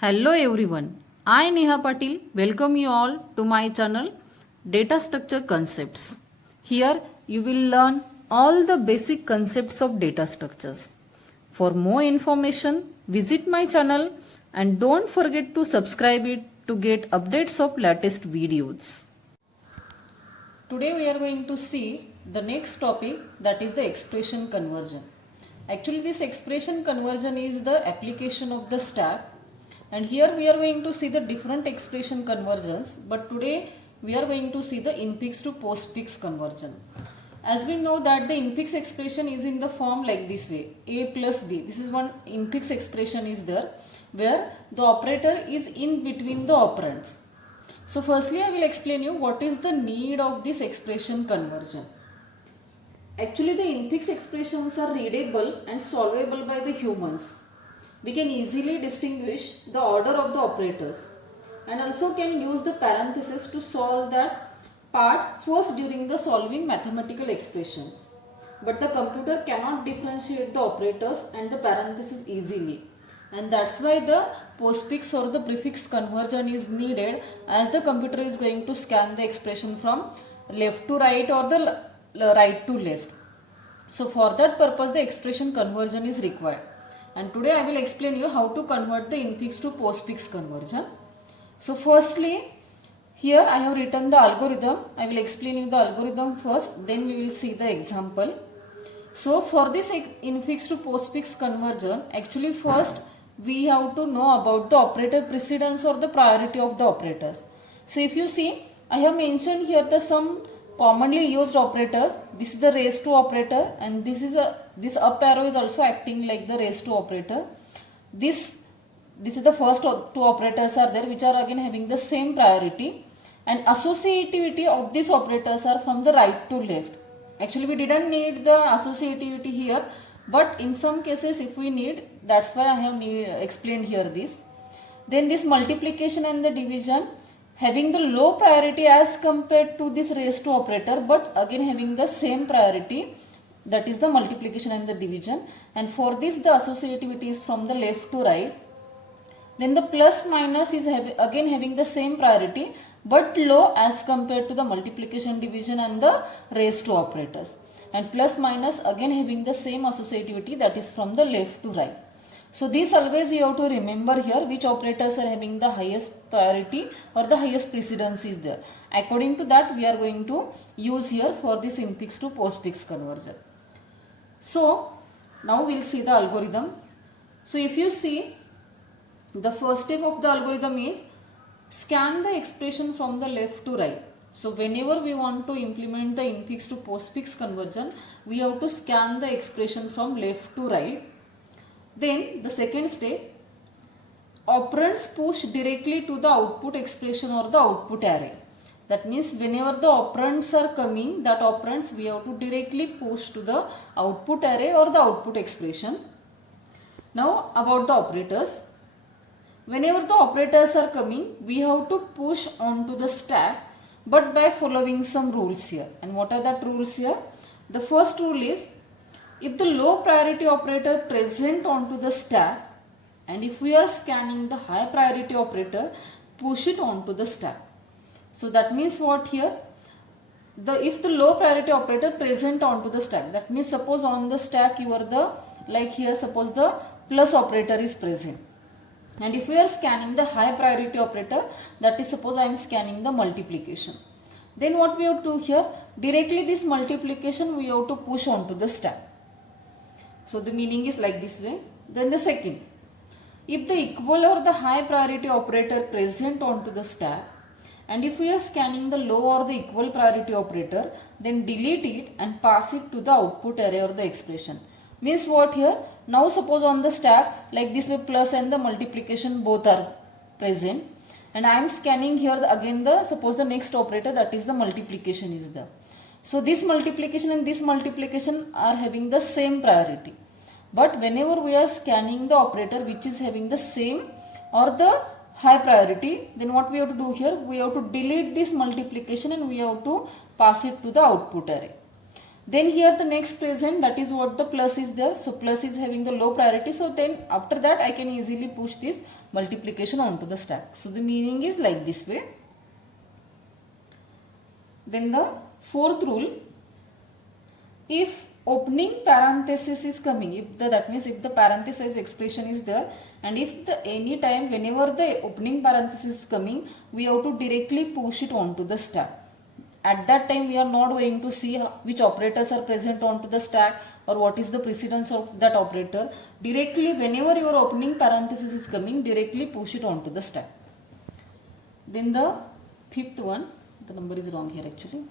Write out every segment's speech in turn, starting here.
Hello everyone, I Neha Patil welcome you all to my channel Data Structure Concepts. Here you will learn all the basic concepts of data structures. For more information, visit my channel and don't forget to subscribe it to get updates of latest videos. Today we are going to see the next topic, that is the expression conversion. Actually this expression conversion is the application of the stack, and here we are going to see the different expression conversions, but today we are going to see the infix to postfix conversion. As we know that the infix expression is in the form like this way, a plus b. This is one infix expression is there where the operator is in between the operands. So firstly I will explain you what is the need of this expression conversion. Actually the infix expressions are readable and solvable by the humans. We can easily distinguish the order of the operators and also can use the parenthesis to solve that part first during the solving mathematical expressions. But the computer cannot differentiate the operators and the parenthesis easily, and that's why the postfix or the prefix conversion is needed, as the computer is going to scan the expression from left to right or the right to left. So for that purpose the expression conversion is required. And today I will explain you how to convert the infix to postfix conversion. So firstly, here I have written the algorithm. I will explain you the algorithm first, then we will see the example. So for this infix to postfix conversion, actually first we have to know about the operator precedence or the priority of the operators. So if you see, I have mentioned here the some commonly used operators. This is the raise to operator, and this up arrow is also acting like the raise to operator. This is the first two operators are there which are again having the same priority, and associativity of these operators are from the right to left. Actually we didn't need the associativity here, but in some cases if we need, that's why I have explained here this. Then this multiplication and the division having the low priority as compared to this raise to operator, but again having the same priority, that is the multiplication and the division, and for this the associativity is from the left to right. Then the plus minus is again having the same priority but low as compared to the multiplication, division and the raise to operators, and plus minus again having the same associativity, that is from the left to right. So this always you have to remember here which operators are having the highest priority or the highest precedence is there. According to that we are going to use here for this infix to postfix conversion. So now we will see the algorithm. So if you see, the first step of the algorithm is scan the expression from the left to right. So whenever we want to implement the infix to postfix conversion, we have to scan the expression from left to right. Then the second step, operands push directly to the output expression or the output array. That means whenever the operands are coming, that operands we have to directly push to the output array or the output expression. Now about the operators. Whenever the operators are coming, we have to push onto the stack, but by following some rules here. And what are that rules here? The first rule is, if the low priority operator present onto the stack, and if we are scanning the high priority operator, push it onto the stack. So that means what here? If the low priority operator present onto the stack, that means suppose on the stack you are the, like here suppose the plus operator is present. And if we are scanning the high priority operator, that is suppose I am scanning the multiplication. Then what we have to do here? Directly this multiplication we have to push onto the stack. So the meaning is like this way. Then the second, if the equal or the high priority operator present onto the stack, and if we are scanning the low or the equal priority operator, then delete it and pass it to the output array or the expression. Means what here? Now suppose on the stack like this way plus and the multiplication both are present, and I am scanning here again the suppose the next operator, that is the multiplication is there. So this multiplication and this multiplication are having the same priority, but whenever we are scanning the operator which is having the same or the high priority, then what we have to do here? We have to delete this multiplication and we have to pass it to the output array. Then here the next present, that is what the plus is there. So plus is having the low priority. So then after that I can easily push this multiplication onto the stack. So the meaning is like this way. Then the fourth rule, if opening parenthesis is coming, that means if the parenthesis expression is there, and if the any time whenever the opening parenthesis is coming, we have to directly push it onto the stack. At that time we are not going to see which operators are present onto the stack or what is the precedence of that operator. Directly whenever your opening parenthesis is coming, directly push it onto the stack. Then the fifth one, the number is wrong here actually.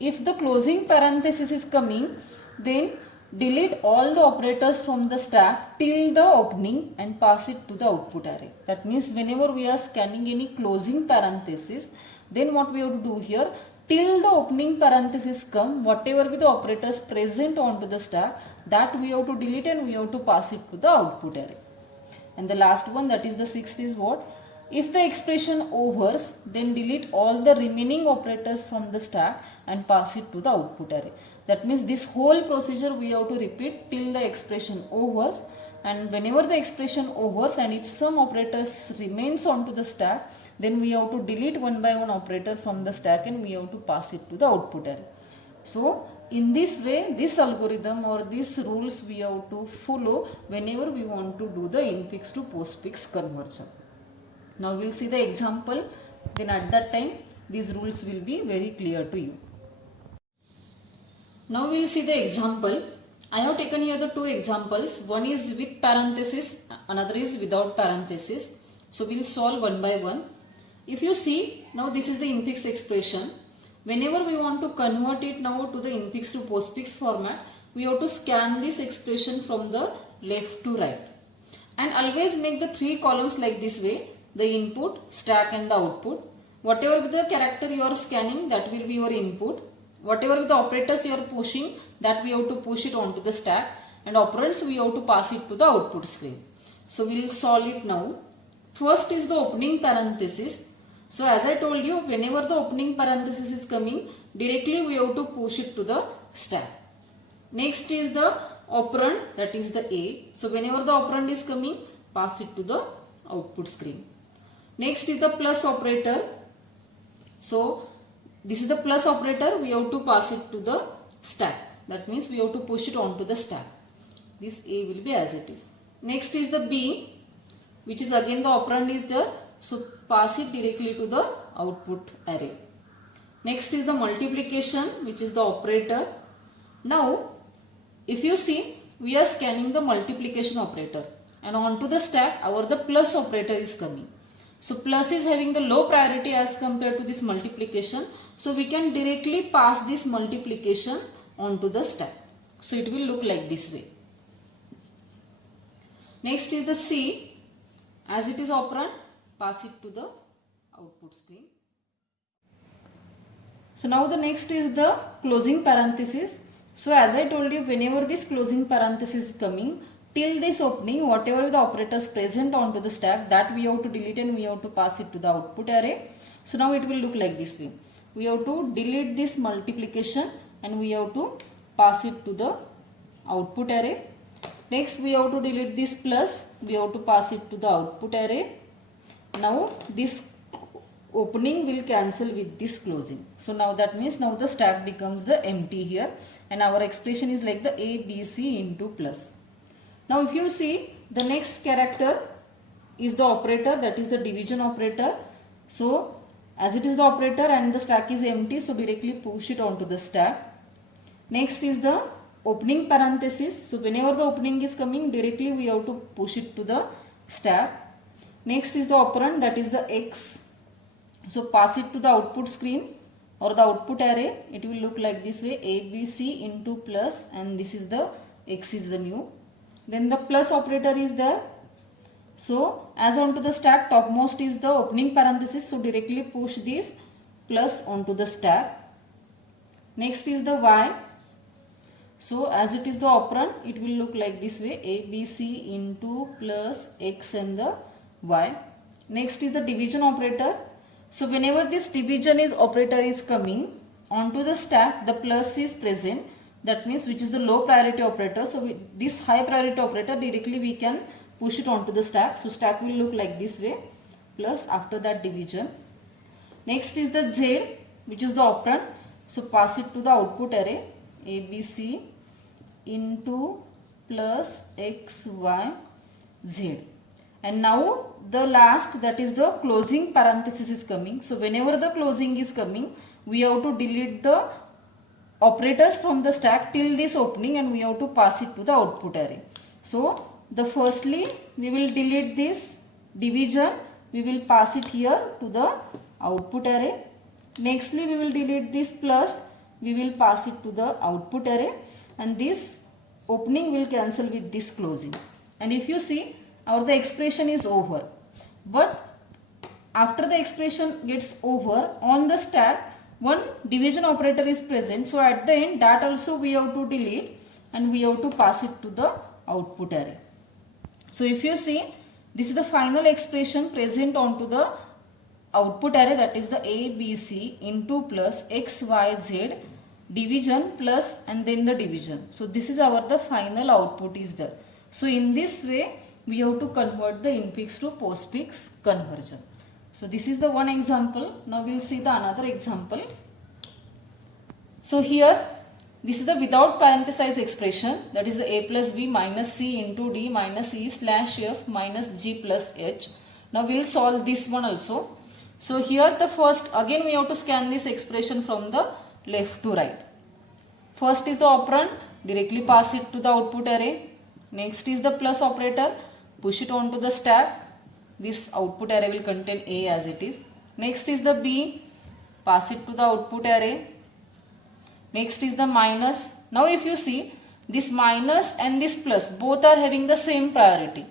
If the closing parenthesis is coming, then delete all the operators from the stack till the opening and pass it to the output array. That means whenever we are scanning any closing parenthesis, then what we have to do here, till the opening parenthesis come, whatever be the operators present onto the stack, that we have to delete and we have to pass it to the output array. And the last one, that is the sixth, is what? If the expression overs, then delete all the remaining operators from the stack and pass it to the output array. That means this whole procedure we have to repeat till the expression overs, and whenever the expression overs and if some operators remains onto the stack, then we have to delete one by one operator from the stack and we have to pass it to the output array. So in this way, this algorithm or these rules we have to follow whenever we want to do the infix to postfix conversion. Now we will see the example, then at that time these rules will be very clear to you. Now we will see the example. I have taken here the two examples. One is with parenthesis, another is without parenthesis. So we will solve one by one. If you see, now this is the infix expression. Whenever we want to convert it now to the infix to postfix format, we have to scan this expression from the left to right. And always make the three columns like this way, the input, stack and the output. Whatever the character you are scanning, that will be your input. Whatever the operators you are pushing, that we have to push it onto the stack, and operands we have to pass it to the output screen. So we will solve it now. First is the opening parenthesis. So as I told you, whenever the opening parenthesis is coming, directly we have to push it to the stack. Next is the operand, that is the A. So whenever the operand is coming, pass it to the output screen. Next is the plus operator. So this is the plus operator, we have to pass it to the stack. That means we have to push it onto the stack. This A will be as it is. Next is the B, which is again the operand is there. So pass it directly to the output array. Next is the multiplication, which is the operator. Now if you see, we are scanning the multiplication operator, and onto the stack the plus operator is coming. So plus is having the low priority as compared to this multiplication. So we can directly pass this multiplication onto the stack. So it will look like this way. Next is the C. As it is operand, pass it to the output screen. So now the next is the closing parenthesis. So as I told you, whenever this closing parenthesis is coming, till this opening, whatever the operators present onto the stack, that we have to delete and we have to pass it to the output array. So now it will look like this way. We have to delete this multiplication and we have to pass it to the output array. Next we have to delete this plus, we have to pass it to the output array. Now this opening will cancel with this closing. So now that means now the stack becomes the empty here, and our expression is like the A, B, C into plus. Now if you see, the next character is the operator, that is the division operator. So as it is the operator and the stack is empty, so directly push it onto the stack. Next is the opening parenthesis. So whenever the opening is coming, directly we have to push it to the stack. Next is the operand, that is the X. So pass it to the output screen or the output array. It will look like this way, A, B, C into plus, and this is the X is the new. Then the plus operator is there. So as onto the stack, topmost is the opening parenthesis. So directly push this plus onto the stack. Next is the Y. So as it is the operand, it will look like this way, A, B, C into plus X and the Y. Next is the division operator. So whenever this division operator is coming onto the stack, the plus is present. that means which is the low priority operator. So this high priority operator directly we can push it onto the stack. So stack will look like this way, plus after that division. Next is the Z, which is the operand. So pass it to the output array ABC into plus X, Y, Z. And now the last, that is the closing parenthesis is coming. So whenever the closing is coming, we have to delete the operators from the stack till this opening, and we have to pass it to the output array. So the firstly we will delete this division, we will pass it here to the output array. Nextly we will delete this plus, we will pass it to the output array, and this opening will cancel with this closing. And if you see, the expression is over. But after the expression gets over, on the stack one division operator is present. So at the end, that also we have to delete, and we have to pass it to the output array. So if you see, this is the final expression present onto the output array, that is the ABC into plus XYZ division plus and then the division. So this is the final output is there. So in this way we have to convert the infix to postfix conversion. So this is the one example. Now we will see the another example. So here this is the without parenthesis expression, that is the A plus B minus C into D minus E slash F minus G plus H. Now we will solve this one also. So here the first, again we have to scan this expression from the left to right. First is the operand, directly pass it to the output array. Next is the plus operator, push it onto the stack. This output array will contain A as it is. Next is the B, pass it to the output array. Next is the minus. Now if you see, this minus and this plus both are having the same priority.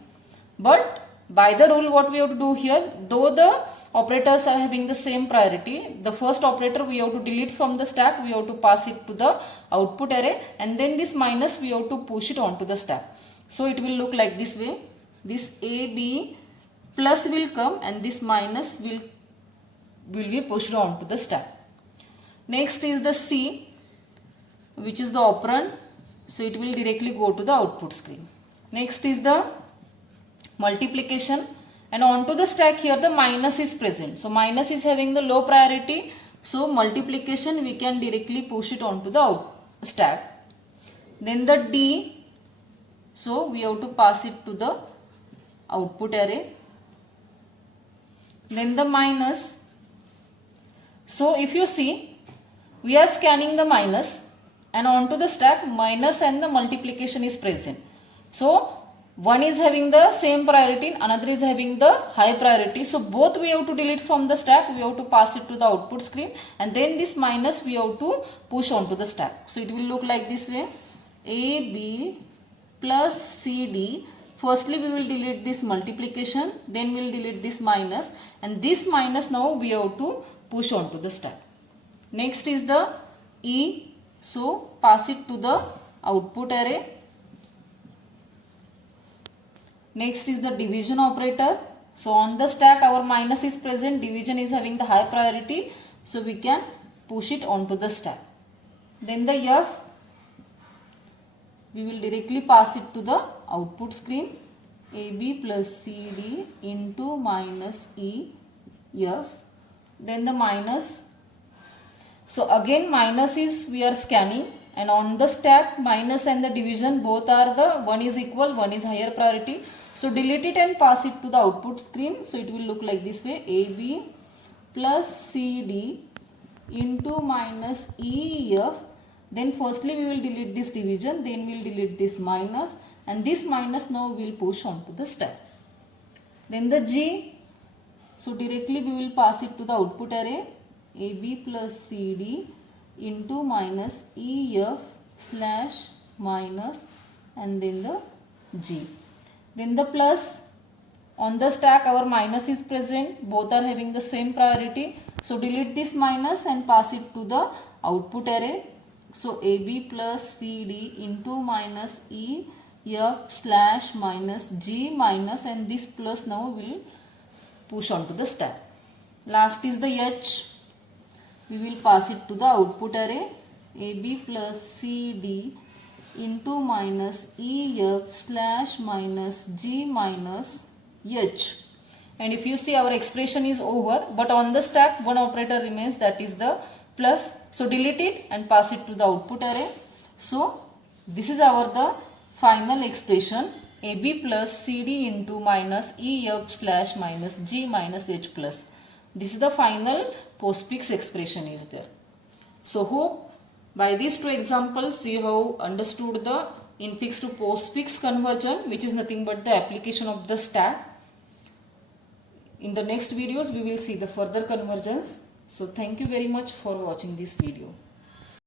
But by the rule what we have to do here, though the operators are having the same priority, the first operator we have to delete from the stack, we have to pass it to the output array, and then this minus we have to push it onto the stack. So it will look like this way. This AB plus will come and this minus will be pushed onto the stack. Next is the C, which is the operand. So it will directly go to the output screen. Next is the multiplication, and onto the stack here the minus is present. So minus is having the low priority. So multiplication we can directly push it onto the stack. Then the D, so we have to pass it to the output array. Then the minus. So if you see, we are scanning the minus, and onto the stack minus and the multiplication is present. So one is having the same priority, another is having the high priority. So both we have to delete from the stack, we have to pass it to the output screen, and then this minus we have to push onto the stack. So it will look like this way. AB plus CD. Firstly we will delete this multiplication, then we will delete this minus, and this minus now we have to push onto the stack. Next is the E. So pass it to the output array. Next is the division operator. So on the stack our minus is present, division is having the high priority, so we can push it onto the stack. Then the F, we will directly pass it to the output screen. AB plus CD into minus E F. Then the minus. So again minus is we are scanning, and on the stack minus and the division both are the one is equal, one is higher priority. So delete it and pass it to the output screen. So it will look like this way. AB plus CD into minus EF. Then firstly we will delete this division, then we will delete this minus, and this minus now we will push onto the stack. Then the G. So directly we will pass it to the output array. AB plus CD into minus EF slash minus and then the G. Then the plus. On the stack our minus is present, both are having the same priority. So delete this minus and pass it to the output array. So AB plus CD into minus EF slash minus G minus, and this plus now will push onto the stack. Last is the H. We will pass it to the output array. AB plus CD into minus EF slash minus G minus H. And if you see, our expression is over, but on the stack one operator remains, that is the plus. So delete it and pass it to the output array. So this is the final expression, AB plus CD into minus EF slash minus G minus H plus. This is the final postfix expression is there. So hope by these two examples you have understood the infix to postfix conversion, which is nothing but the application of the stack. In the next videos we will see the further conversions. So thank you very much for watching this video.